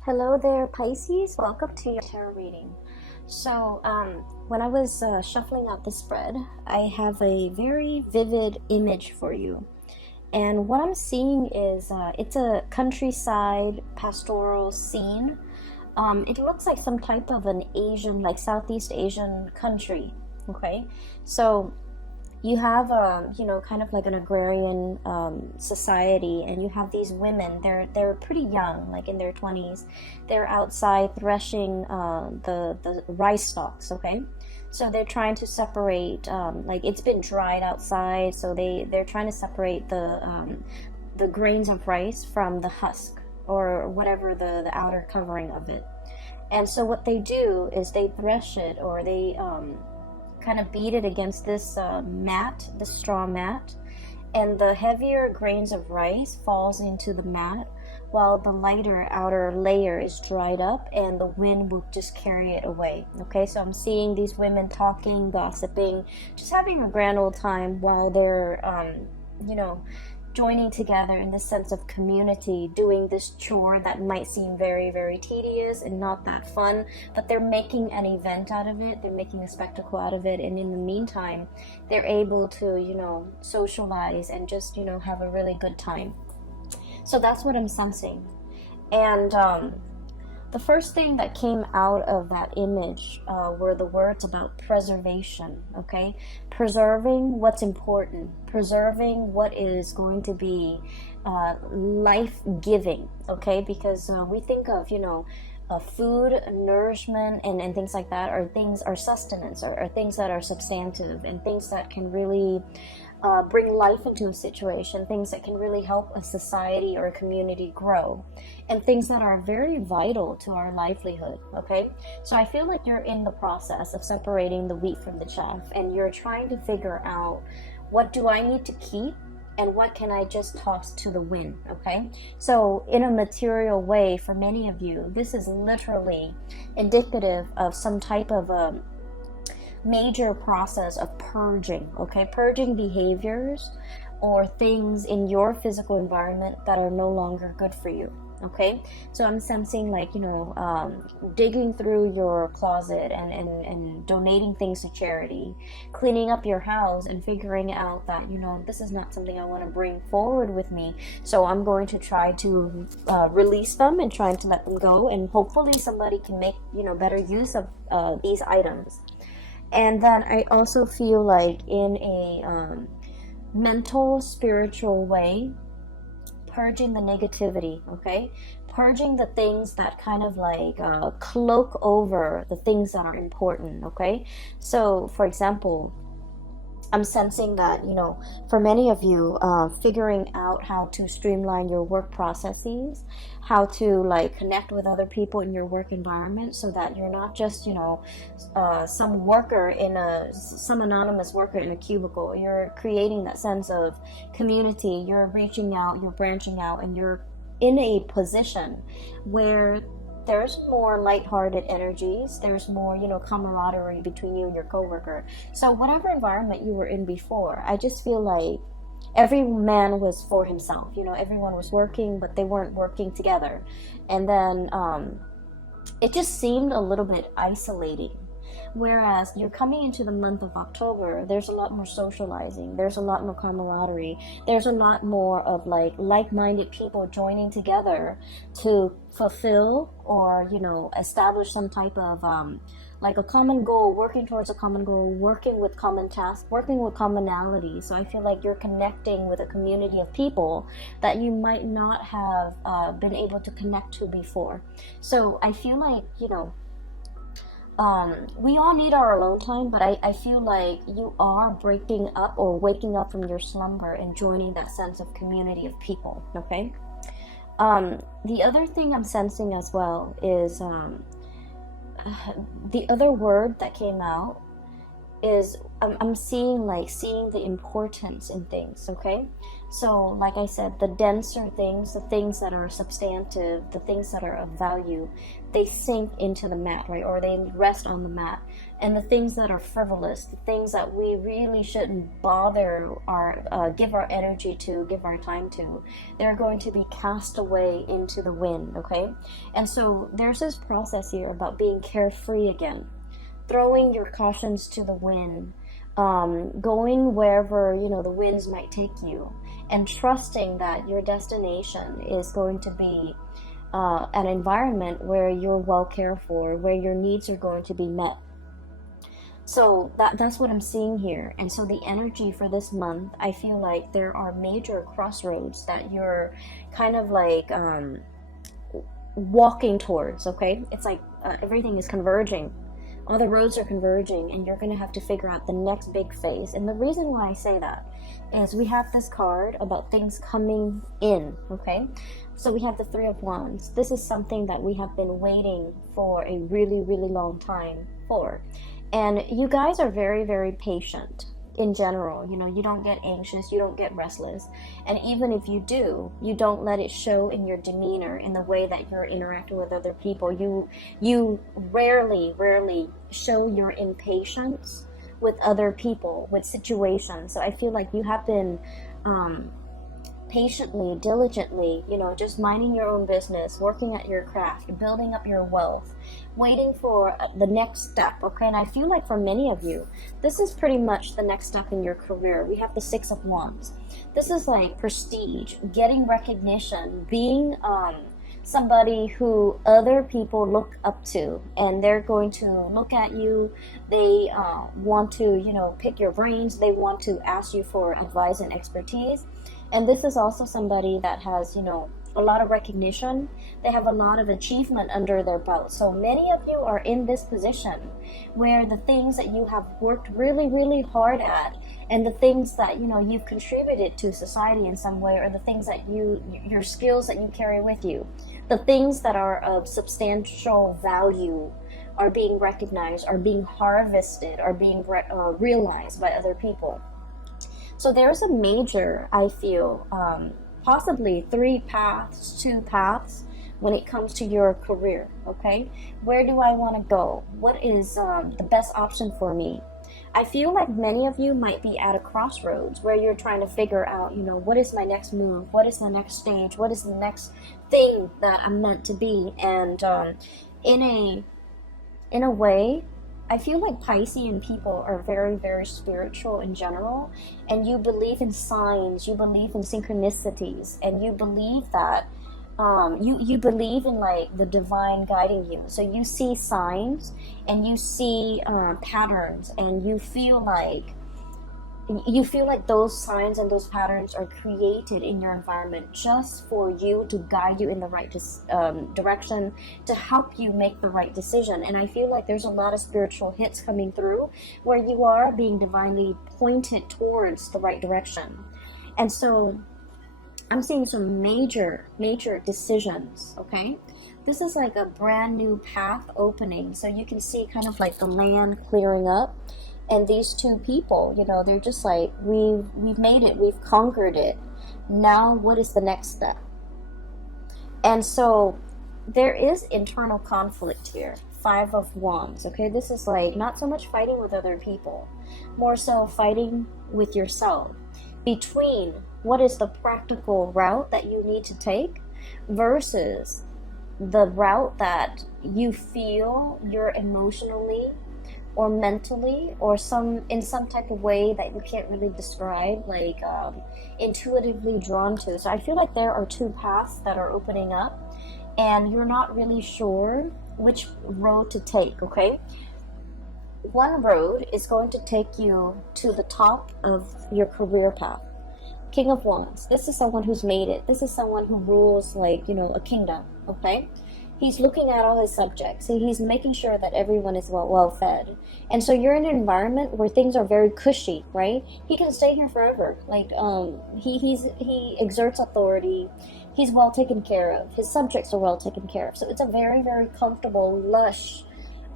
Hello there, Pisces. Welcome to your tarot reading. So, when I was shuffling out the spread, I have a very vivid image for you. And what I'm seeing is it's a countryside pastoral scene. It looks like some type of an Asian, like Southeast Asian country. Okay, so you have kind of like an agrarian society, and you have these women. They're pretty young, like in their 20s. They're outside threshing the rice stalks. Okay, so they're trying to separate, like it's been dried outside, so they're trying to separate the grains of rice from the husk, or whatever the outer covering of it. And so what they do is they thresh it, or they kind of beat it against this mat, this straw mat, and the heavier grains of rice falls into the mat, while the lighter outer layer is dried up, and the wind will just carry it away. Okay, so I'm seeing these women talking, gossiping, just having a grand old time while they're joining together in this sense of community, doing this chore that might seem very, very tedious and not that fun, but they're making an event out of it, they're making a spectacle out of it, and in the meantime, they're able to, socialize and just, have a really good time. So that's what I'm sensing. And the first thing that came out of that image were the words about preservation, okay? Preserving what's important, preserving what is going to be life-giving, okay? Because we think of, food, nourishment, and things like that are sustenance, are things that are substantive, and things that can really bring life into a situation, things that can really help a society or a community grow, and things that are very vital to our livelihood, okay? So I feel like you're in the process of separating the wheat from the chaff, and you're trying to figure out, what do I need to keep and what can I just toss to the wind, okay? So in a material way, for many of you, this is literally indicative of some type of a major process of purging, okay? Purging behaviors or things in your physical environment that are no longer good for you, okay? So I'm sensing like, digging through your closet and donating things to charity, cleaning up your house and figuring out that, this is not something I want to bring forward with me. So I'm going to try to release them and trying to let them go. And hopefully somebody can make, better use of these items. And then I also feel like in a mental, spiritual way, purging the negativity, okay? Purging the things that kind of like cloak over the things that are important, okay? So, for example, I'm sensing that, for many of you, figuring out how to streamline your work processes, how to like connect with other people in your work environment, so that you're not just, some anonymous worker in a cubicle. You're creating that sense of community. You're reaching out, you're branching out, and you're in a position where there's more lighthearted energies, there's more, camaraderie between you and your coworker. So whatever environment you were in before, I just feel like every man was for himself. Everyone was working, but they weren't working together. And then it just seemed a little bit isolating. Whereas you're coming into the month of October, there's a lot more socializing, there's a lot more camaraderie, there's a lot more of like-minded people joining together to fulfill or, establish some type of like a common goal, working towards a common goal, working with common tasks, working with commonality. So I feel like you're connecting with a community of people that you might not have been able to connect to before. So I feel like, we all need our alone time, but I feel like you are breaking up or waking up from your slumber and joining that sense of community of people, okay? The other thing I'm sensing as well is the other word that came out is I'm seeing the importance in things, okay? So like I said, the denser things, the things that are substantive, the things that are of value, they sink into the mat, right? Or they rest on the mat. And the things that are frivolous, the things that we really shouldn't bother our give our energy to, give our time to, they're going to be cast away into the wind, okay? And so there's this process here about being carefree again, throwing your cautions to the wind, going wherever the winds might take you, and trusting that your destination is going to be an environment where you're well cared for, where your needs are going to be met. So that's what I'm seeing here. And so the energy for this month, I feel like there are major crossroads that you're kind of like walking towards, okay? It's like everything is converging. All the roads are converging, and you're going to have to figure out the next big phase. And the reason why I say that is we have this card about things coming in, okay? So we have the Three of Wands. This is something that we have been waiting for a really, really long time for. And you guys are very, very patient in general. You don't get anxious, you don't get restless. And even if you do, you don't let it show in your demeanor, in the way that you're interacting with other people. You rarely show your impatience with other people, with situations. So I feel like you have been patiently, diligently, just minding your own business, working at your craft, building up your wealth, waiting for the next step, okay? And I feel like for many of you, this is pretty much the next step in your career. We have the Six of Wands. This is like prestige, getting recognition, being somebody who other people look up to, and they're going to look at you. They want to, pick your brains. They want to ask you for advice and expertise. And this is also somebody that has, a lot of recognition. They have a lot of achievement under their belt. So many of you are in this position where the things that you have worked really, really hard at, and the things that, you've contributed to society in some way, or the things that your skills that you carry with you, the things that are of substantial value are being recognized, are being harvested, are being realized by other people. So there's a major, I feel, possibly 3 paths, 2 paths when it comes to your career, okay? Where do I want to go? What is the best option for me? I feel like many of you might be at a crossroads where you're trying to figure out, what is my next move? What is the next stage? What is the next thing that I'm meant to be? And in a way, I feel like Piscean people are very, very spiritual in general, and you believe in signs, you believe in synchronicities, and you believe that you believe in like the divine guiding you. So you see signs, and you see patterns, and you feel like those signs and those patterns are created in your environment just for you, to guide you in the right direction, to help you make the right decision. And I feel like there's a lot of spiritual hits coming through where you are being divinely pointed towards the right direction. And so I'm seeing some major decisions, okay? This is like a brand new path opening. So you can see kind of like the land clearing up. And these two people, they're just like, we've made it, we've conquered it. Now, what is the next step? And so there is internal conflict here. 5 of Wands, okay? This is like not so much fighting with other people, more so fighting with yourself, between what is the practical route that you need to take versus the route that you feel you're emotionally or mentally, or in some type of way that you can't really describe, like intuitively drawn to. So I feel like there are 2 paths that are opening up, and you're not really sure which road to take, okay? One road is going to take you to the top of your career path. King of Wands. This is someone who's made it. This is someone who rules like, a kingdom, okay? He's looking at all his subjects. He's making sure that everyone is well fed. And so you're in an environment where things are very cushy, right? He can stay here forever. Like he exerts authority. He's well taken care of. His subjects are well taken care of. So it's a very, very comfortable, lush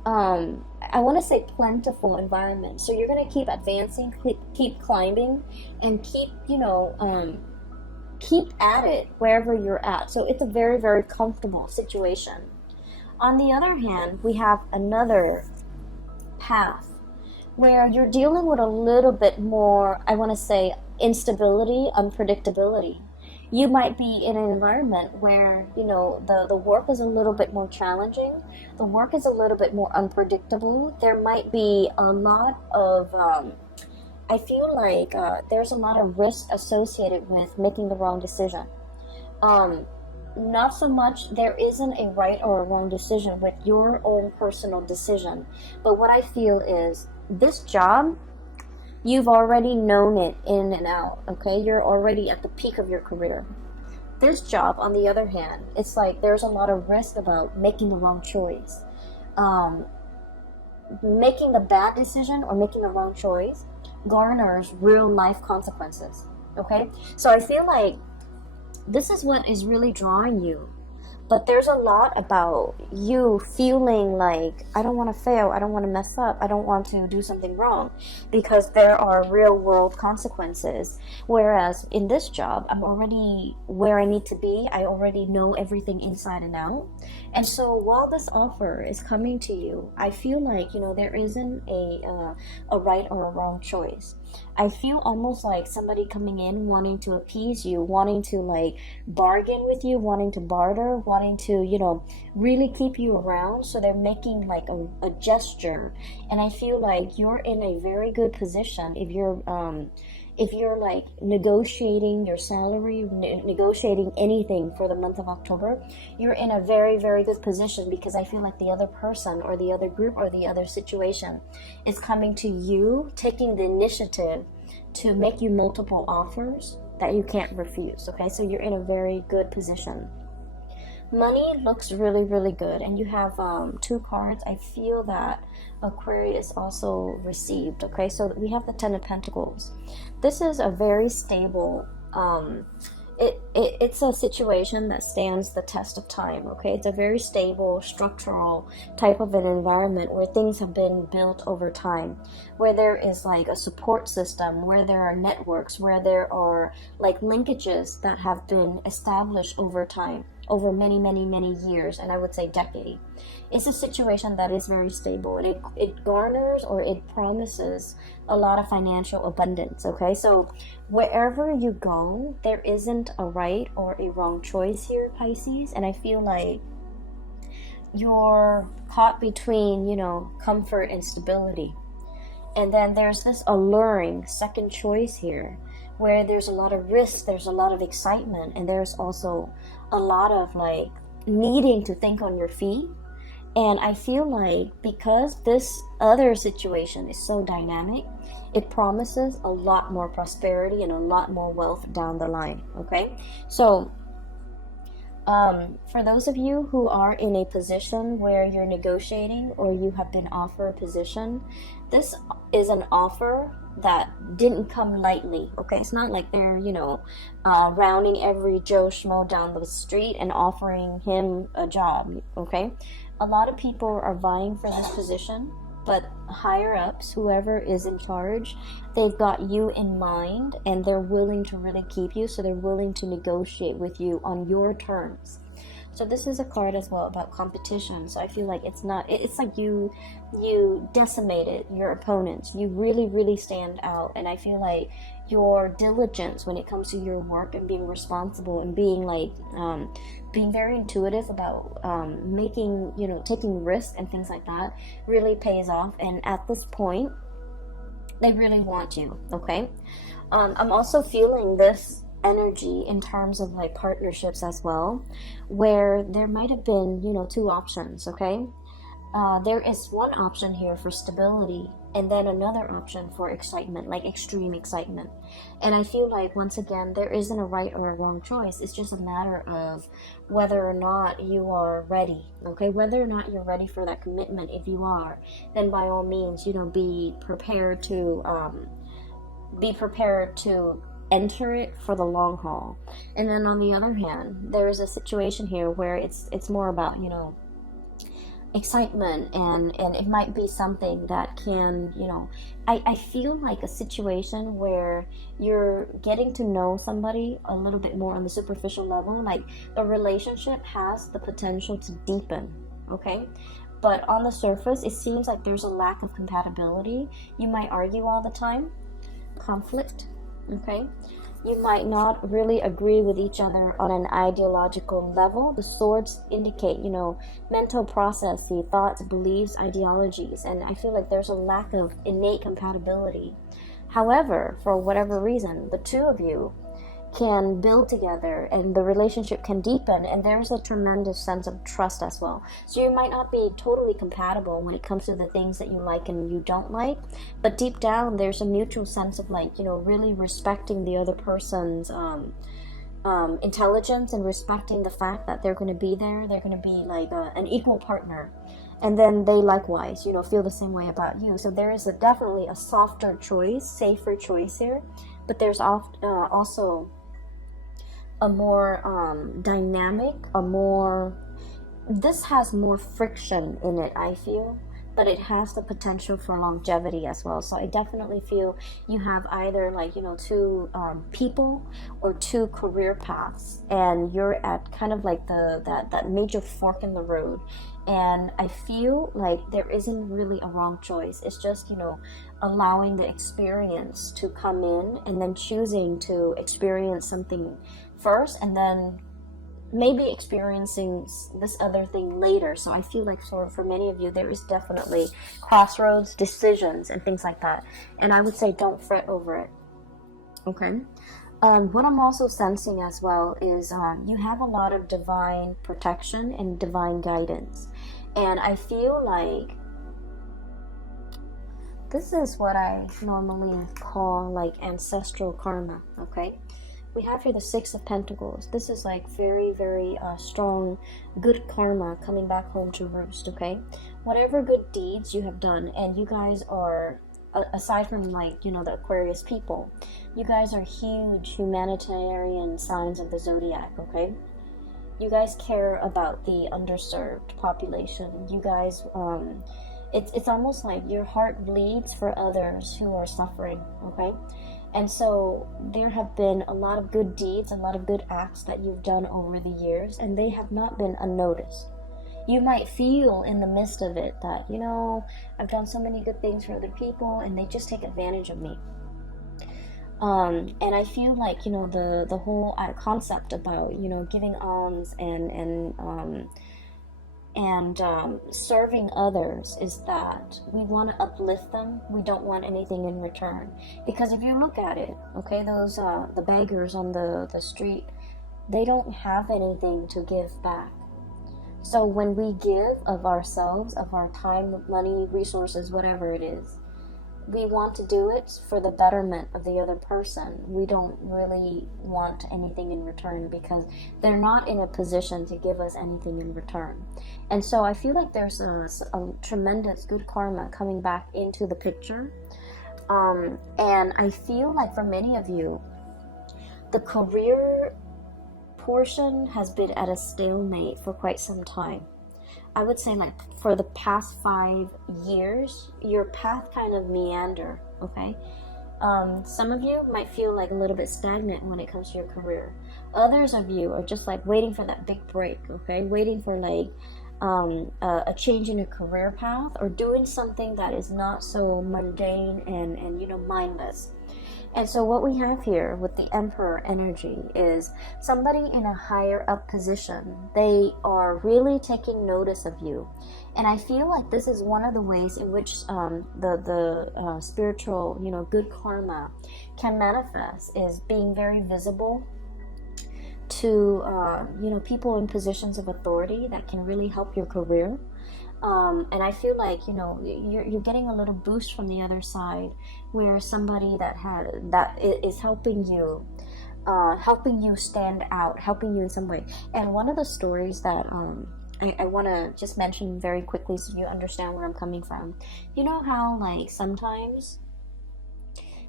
I want to say plentiful environment. So you're going to keep advancing, keep climbing, and keep, keep at it wherever you're at. So it's a very, very comfortable situation. On the other hand, we have another path where you're dealing with a little bit more, I want to say, instability, unpredictability. You might be in an environment where, the work is a little bit more challenging. The work is a little bit more unpredictable. There might be a lot of, I feel like there's a lot of risk associated with making the wrong decision. Not so much, there isn't a right or a wrong decision with your own personal decision. But what I feel is this job, you've already known it in and out, okay? You're already at the peak of your career. This job, on the other hand, it's like there's a lot of risk about making the wrong choice. Making the bad decision or making the wrong choice garners real life consequences, okay? So I feel like this is what is really drawing you. But there's a lot about you feeling like, I don't want to fail, I don't want to mess up, I don't want to do something wrong, because there are real world consequences. Whereas in this job, I'm already where I need to be. I already know everything inside and out. And so while this offer is coming to you, I feel like, there isn't a right or a wrong choice. I feel almost like somebody coming in wanting to appease you, wanting to like bargain with you, wanting to barter, wanting to, really keep you around. So they're making like a gesture. And I feel like you're in a very good position if you're like negotiating your salary, negotiating anything for the month of October, you're in a very, very good position, because I feel like the other person or the other group or the other situation is coming to you, taking the initiative to make you multiple offers that you can't refuse, okay? So you're in a very good position. Money looks really, really good, and you have 2 cards. I feel that Aquarius also received, okay? So we have the 10 of Pentacles. This is a very stable, it's a situation that stands the test of time, okay? It's a very stable, structural type of an environment where things have been built over time, where there is like a support system, where there are networks, where there are like linkages that have been established over time, over many, many, many years, and I would say decade. It's a situation that is very stable, and it garners or it promises a lot of financial abundance, okay? So wherever you go, there isn't a right or a wrong choice here, Pisces, and I feel like you're caught between, comfort and stability. And then there's this alluring second choice here, where there's a lot of risk, there's a lot of excitement, and there's also a lot of like needing to think on your feet. And I feel like because this other situation is so dynamic, it promises a lot more prosperity and a lot more wealth down the line, okay? So for those of you who are in a position where you're negotiating or you have been offered a position, this is an offer that didn't come lightly, okay? It's not like they're, rounding every Joe Schmo down the street and offering him a job, okay? A lot of people are vying for this position, but higher ups, whoever is in charge, they've got you in mind, and they're willing to really keep you, so they're willing to negotiate with you on your terms. So this is a card as well about competition. So I feel like it's like you decimated your opponents. You really, really stand out. And I feel like your diligence when it comes to your work and being responsible and being like, being very intuitive about taking risks and things like that really pays off. And at this point, they really want you, okay? I'm also feeling this energy in terms of like partnerships as well, where there might have been 2 options, okay? There is one option here for stability, and then another option for excitement, like extreme excitement. And I feel like once again there isn't a right or a wrong choice. It's just a matter of whether or not you are ready, okay? Whether or not you're ready for that commitment. If you are, then by all means, be prepared to enter it for the long haul. And then on the other hand, there is a situation here where it's more about excitement, and it might be something that can, I feel like a situation where you're getting to know somebody a little bit more on the superficial level, like the relationship has the potential to deepen, okay? But on the surface, it seems like there's a lack of compatibility. You might argue all the time, conflict, okay? You might not really agree with each other on an ideological level. The swords indicate, mental processes, thoughts, beliefs, ideologies, and I feel like there's a lack of innate compatibility. However, for whatever reason, the two of you can build together and the relationship can deepen, and there's a tremendous sense of trust as well. So you might not be totally compatible when it comes to the things that you like and you don't like, but deep down there's a mutual sense of really respecting the other person's intelligence, and respecting the fact that they're going to be there. They're going to be like an equal partner, and then they likewise feel the same way about you. So there is definitely a softer choice, safer choice here, but there's also a more dynamic, this has more friction in it, I feel, but it has the potential for longevity as well. So I definitely feel you have either two people or two career paths, and you're at kind of like that major fork in the road. And I feel like there isn't really a wrong choice. It's just, allowing the experience to come in, and then choosing to experience something first, and then maybe experiencing this other thing later. So I feel like for many of you, there is definitely crossroads, decisions, and things like that. And I would say don't fret over it. Okay. What I'm also sensing as well is you have a lot of divine protection and divine guidance. And I feel like this is what I normally call like ancestral karma, okay? We have here the Six of Pentacles. This is like very, very strong, good karma coming back home to roost, okay? Whatever good deeds you have done, and you guys are, aside from the Aquarius people, you guys are huge humanitarian signs of the zodiac, okay? You guys care about the underserved population. You guys, it's almost like your heart bleeds for others who are suffering, okay? And so there have been a lot of good deeds, a lot of good acts that you've done over the years, and they have not been unnoticed. You might feel in the midst of it that, I've done so many good things for other people and they just take advantage of me. And I feel like, the whole concept about, giving alms and serving others is that we want to uplift them. We don't want anything in return. Because if you look at it, okay, those the beggars on the street, they don't have anything to give back. So when we give of ourselves, of our time, money, resources, whatever it is, we want to do it for the betterment of the other person. We don't really want anything in return because they're not in a position to give us anything in return. And so I feel like there's a tremendous good karma coming back into the picture. And I feel like for many of you, the career portion has been at a stalemate for quite some time. I would say like for the past 5 years, your path kind of meander, okay? Some of you might feel like a little bit stagnant when it comes to your career. Others of you are just like waiting for that big break, okay? Waiting for like a change in your career path, or doing something that is not so mundane and mindless. And so what we have here with the Emperor energy is somebody in a higher up position. They are really taking notice of you. And I feel like this is one of the ways in which the spiritual, good karma can manifest, is being very visible to, people in positions of authority that can really help your career. And I feel like, you're getting a little boost from the other side, where somebody that is helping you stand out, helping you in some way. And one of the stories that I want to just mention very quickly so you understand where I'm coming from. You know how like sometimes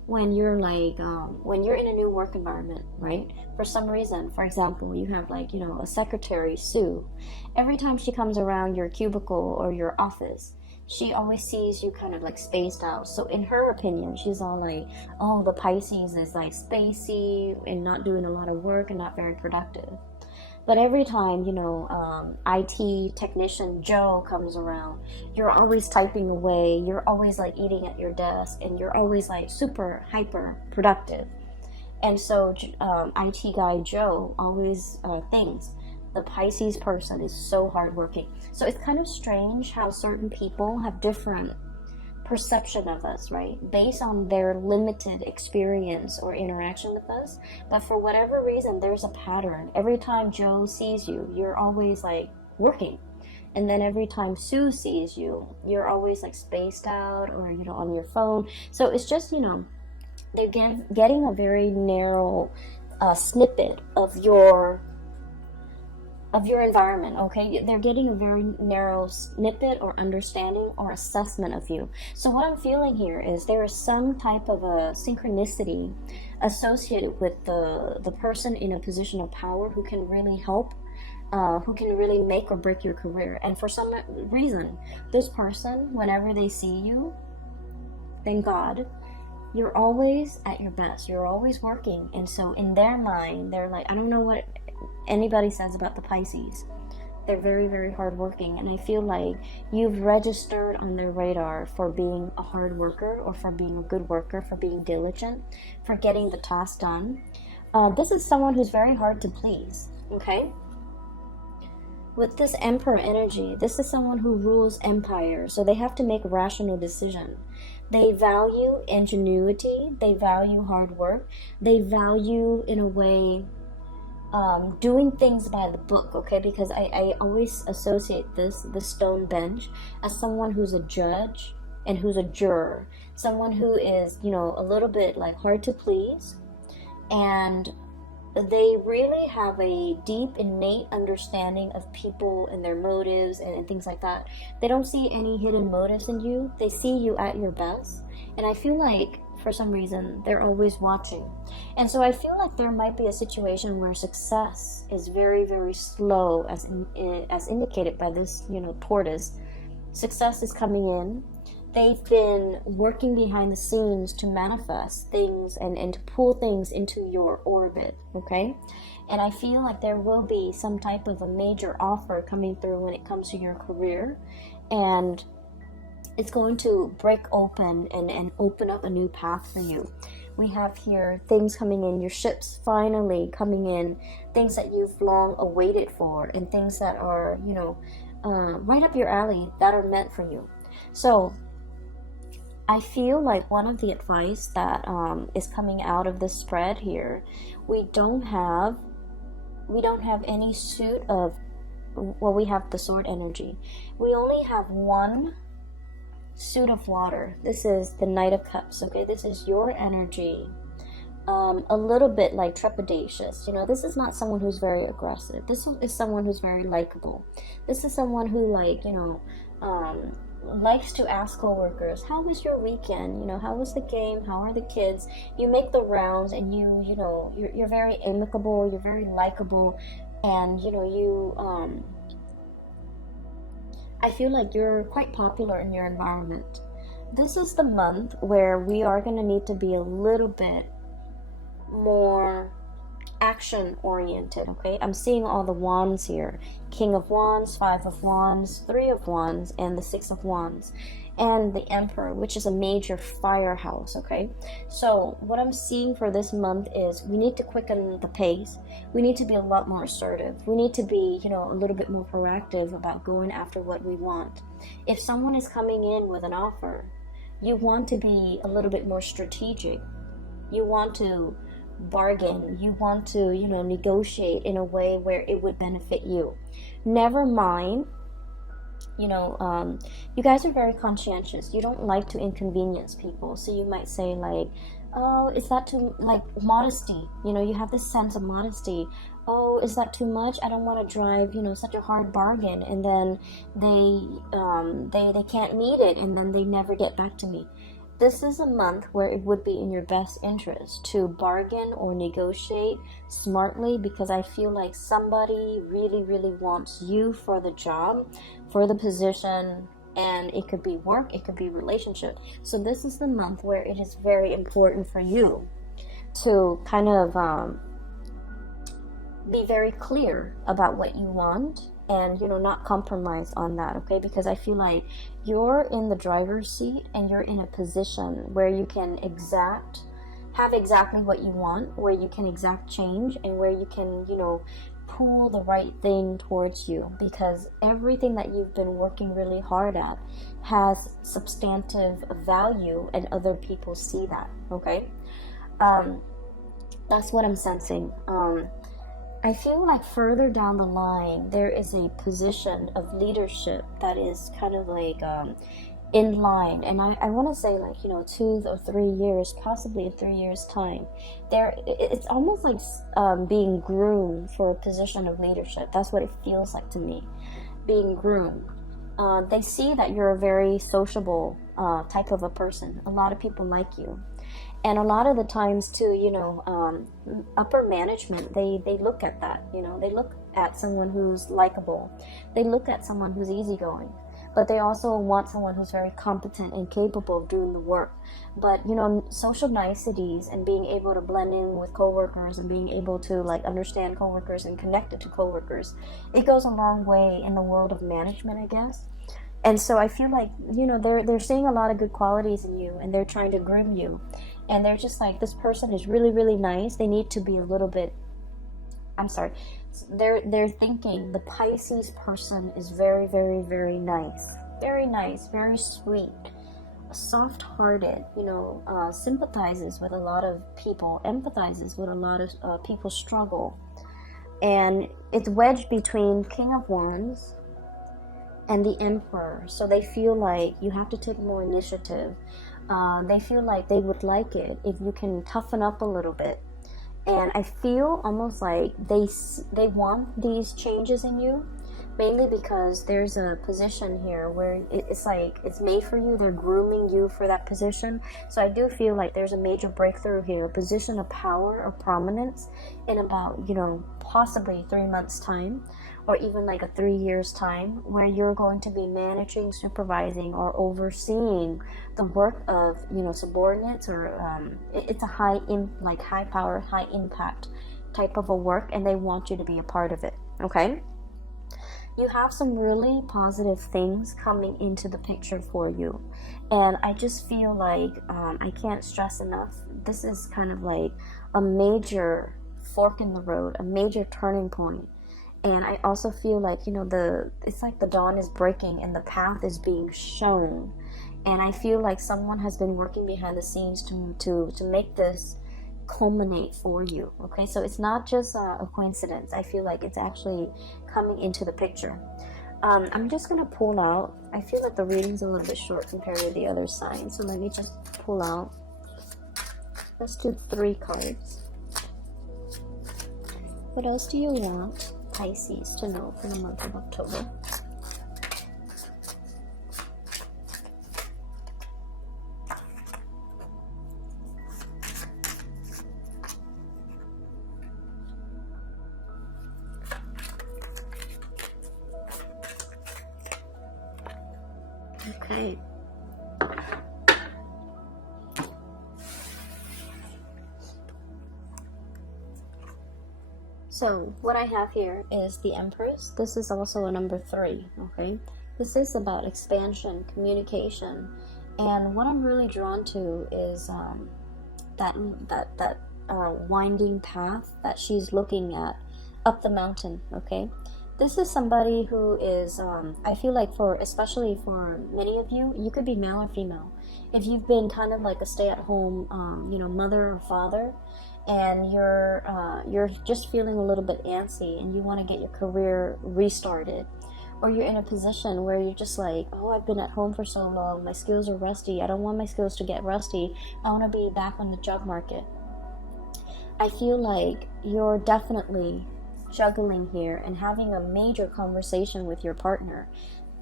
when you're like when you're in a new work environment, right? For some reason, for example, you have like, you know, a secretary, Sue. Every time she comes around your cubicle or your office, she always sees you kind of like spaced out. So in her opinion, she's all like, oh, the Pisces is like spacey and not doing a lot of work and not very productive. But every time, you know, IT technician Joe comes around, you're always typing away, you're always like eating at your desk, and you're always like super hyper productive. And so IT guy Joe always thinks the Pisces person is so hardworking. So it's kind of strange how certain people have different perception of us, right, based on their limited experience or interaction with us. But for whatever reason, there's a pattern. Every time Joe sees you, you're always like working, and then every time Sue sees you, you're always like spaced out or, you know, on your phone. So it's just, you know, they're getting a very narrow snippet of your environment, okay? They're getting a very narrow snippet or understanding or assessment of you. So what I'm feeling here is there is some type of a synchronicity associated with the person in a position of power who can really help, who can really make or break your career. And for some reason, this person, whenever they see you, thank God, you're always at your best. You're always working. And so in their mind, they're like, I don't know what anybody says about the Pisces. They're very, very hardworking, and I feel like you've registered on their radar for being a hard worker, or for being a good worker, for being diligent, for getting the task done. This is someone who's very hard to please, okay? With this Emperor energy, this is someone who rules empire, so they have to make rational decisions. They value ingenuity, they value hard work, they value, in a way, doing things by the book, okay? Because I always associate the stone bench as someone who's a judge and who's a juror, someone who is, you know, a little bit like hard to please, and they really have a deep innate understanding of people and their motives and things like that. They don't see any hidden motives in you. They see you at your best, and I feel like for some reason they're always watching. And so I feel like there might be a situation where success is very, very slow, as indicated by this, you know, tortoise. Success is coming in. They've been working behind the scenes to manifest things and to pull things into your orbit, okay? And I feel like there will be some type of a major offer coming through when it comes to your career, and it's going to break open and open up a new path for you. We have here things coming in, your ships finally coming in, things that you've long awaited for, and things that are, you know, right up your alley, that are meant for you. So I feel like one of the advice that is coming out of this spread here, we don't have any suit of, well, we have the sword energy. We only have one suit of water. This is the Knight of Cups, okay? This is your energy, a little bit like trepidatious. You know, this is not someone who's very aggressive. This is someone who's very likable. This is someone who, like, you know, likes to ask coworkers, how was your weekend? You know, how was the game? How are the kids? You make the rounds, and you know, you're very amicable, you're very likable, and, you know, you I feel like you're quite popular in your environment. This is the month where we are going to need to be a little bit more action oriented, okay? I'm seeing all the wands here. King of Wands, Five of Wands, Three of Wands, and the Six of Wands. And the Emperor, which is a major firehouse, okay? So what I'm seeing for this month is we need to quicken the pace. We need to be a lot more assertive. We need to be, you know, a little bit more proactive about going after what we want. If someone is coming in with an offer, you want to be a little bit more strategic. You want to bargain. You want to, you know, negotiate in a way where it would benefit you. Never mind, you know, you guys are very conscientious. You don't like to inconvenience people. So you might say like, oh, is that too, like, modesty? You know, you have this sense of modesty. Oh, is that too much? I don't want to drive, you know, such a hard bargain. And then they can't meet it, and then they never get back to me. this is a month where it would be in your best interest to bargain or negotiate smartly, because I feel like somebody really, really wants you for the job, for the position, and it could be work, it could be relationship. So this is the month where it is very important for you to kind of be very clear about what you want, and not compromise on that, okay? Because I feel like you're in the driver's seat and you're in a position where you can have exactly what you want, where you can exact change, and where you can pull the right thing towards you, because everything that you've been working really hard at has substantive value and other people see that, okay? That's what I'm sensing. I feel like further down the line, there is a position of leadership that is kind of like in line. And I want to say like, 2 or 3 years, possibly in 3 years' time. It's almost like being groomed for a position of leadership. That's what it feels like to me, being groomed. They see that you're a very sociable type of a person. A lot of people like you. And a lot of the times too, upper management, they look at that, they look at someone who's likable. They look at someone who's easygoing, but they also want someone who's very competent and capable of doing the work. But, social niceties and being able to blend in with coworkers and being able to like understand coworkers and connect it to coworkers, it goes a long way in the world of management, I guess. And so I feel like, they're seeing a lot of good qualities in you, and they're trying to groom you. And they're just like, this person is really, really nice. They need to be a little bit, they're thinking the Pisces person is very, very, very nice. Very nice, very sweet, soft-hearted, sympathizes with a lot of people, empathizes with a lot of people's struggle. And it's wedged between King of Wands and the Emperor. So they feel like you have to take more initiative. They feel like they would like it if you can toughen up a little bit. And I feel almost like they want these changes in you, mainly because there's a position here where it's like it's made for you. They're grooming you for that position. So I do feel like there's a major breakthrough here, a position of power or prominence in about, possibly 3 months' time, or even like a 3 years' time, where you're going to be managing, supervising, or overseeing the work of, subordinates, or it's a high power, high impact type of a work, and they want you to be a part of it, okay? You have some really positive things coming into the picture for you. And I just feel like, I can't stress enough, this is kind of like a major fork in the road, a major turning point. And I also feel like, it's like the dawn is breaking and the path is being shown. And I feel like someone has been working behind the scenes to make this culminate for you, okay? So it's not just a coincidence. I feel like it's actually coming into the picture. I'm just going to pull out. I feel like the reading's a little bit short compared to the other signs. So let me just pull out. Let's do 3 cards. What else do you want Pisces to know for the month of October? Okay. So what I have here is the Empress. This is also a number 3, okay? This is about expansion, communication, and what I'm really drawn to is that winding path that she's looking at up the mountain, okay? This is somebody who is, I feel like especially for many of you, you could be male or female. If you've been kind of like a stay-at-home, mother or father, and you're just feeling a little bit antsy and you want to get your career restarted, or you're in a position where you're just like, oh, I've been at home for so long, my skills are rusty, I don't want my skills to get rusty, I want to be back on the job market. I feel like you're definitely juggling here and having a major conversation with your partner.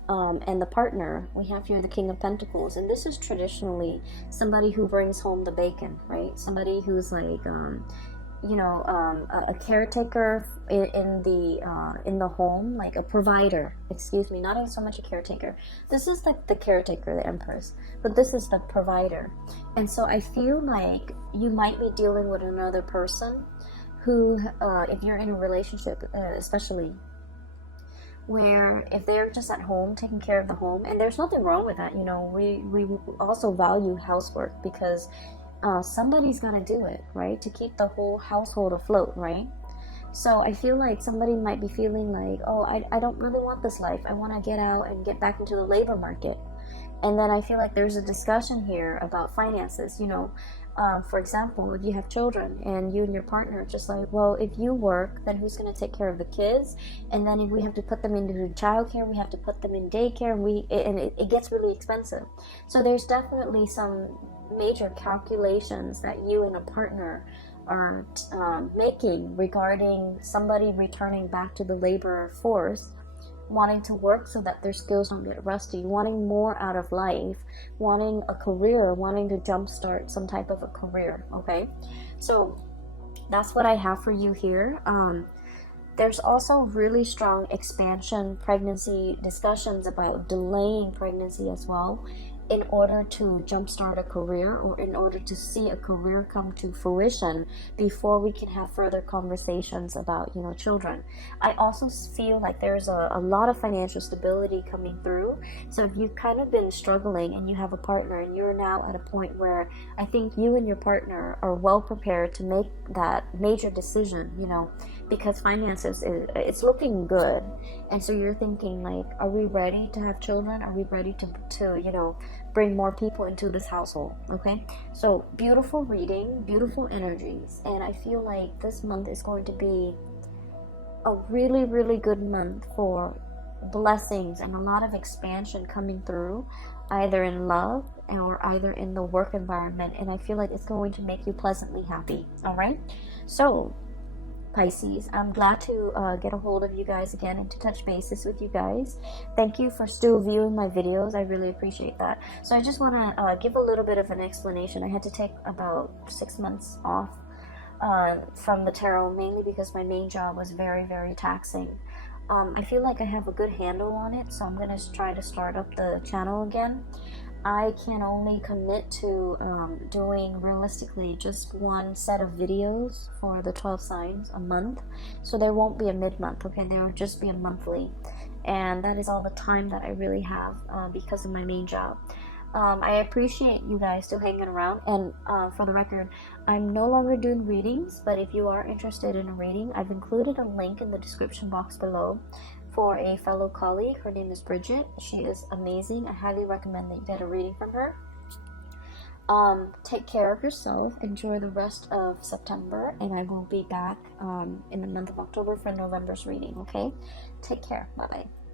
And the partner, we have here the King of Pentacles, and this is traditionally somebody who brings home the bacon, right? Somebody who's like, you know, a caretaker in the home, like a provider. Excuse me, not so much a caretaker. This is like the caretaker, the Empress, but this is the provider. And so I feel like you might be dealing with another person who, if you're in a relationship, especially, where if they're just at home taking care of the home, and there's nothing wrong with that, you know, we also value housework, because somebody's got to do it, right, to keep the whole household afloat, right? So I feel like somebody might be feeling like, oh, I don't really want this life, I want to get out and get back into the labor market. And then I feel like there's a discussion here about finances, you know. For example, if you have children and you and your partner are just like, well, if you work, then who's going to take care of the kids? And then if we have to put them into childcare, we have to put them in daycare, and it gets really expensive. So there's definitely some major calculations that you and a partner are making regarding somebody returning back to the labor force, wanting to work so that their skills don't get rusty, wanting more out of life, wanting a career, wanting to jumpstart some type of a career, okay? So that's what I have for you here. There's also really strong expansion pregnancy discussions about delaying pregnancy as well, in order to jumpstart a career, or in order to see a career come to fruition before we can have further conversations about, you know, children. I also feel like there's a lot of financial stability coming through. So if you've kind of been struggling and you have a partner and you're now at a point where I think you and your partner are well prepared to make that major decision, you know, because finances, it's looking good. And so you're thinking like, are we ready to have children? Are we ready to you know, bring more people into this household? Okay, so beautiful reading, beautiful energies, and I feel like this month is going to be a really, really good month for blessings and a lot of expansion coming through, either in love or either in the work environment, and I feel like it's going to make you pleasantly happy. All right, so Pisces, I'm glad to get a hold of you guys again and to touch bases with you guys. Thank you for still viewing my videos. I really appreciate that. So I just want to give a little bit of an explanation. I had to take about 6 months off from the tarot, mainly because my main job was very, very taxing. I feel like I have a good handle on it, so I'm going to try to start up the channel again. I can only commit to doing realistically just one set of videos for the 12 signs a month. So there won't be a mid-month, okay? There will just be a monthly. And that is all the time that I really have because of my main job. I appreciate you guys still hanging around. And for the record, I'm no longer doing readings, but if you are interested in a reading, I've included a link in the description box below for a fellow colleague. Her name is Bridget. She is amazing. I highly recommend that you get a reading from her. Take care of yourself. Enjoy the rest of September, and I will be back in the month of October for November's reading, okay? Take care. Bye-bye.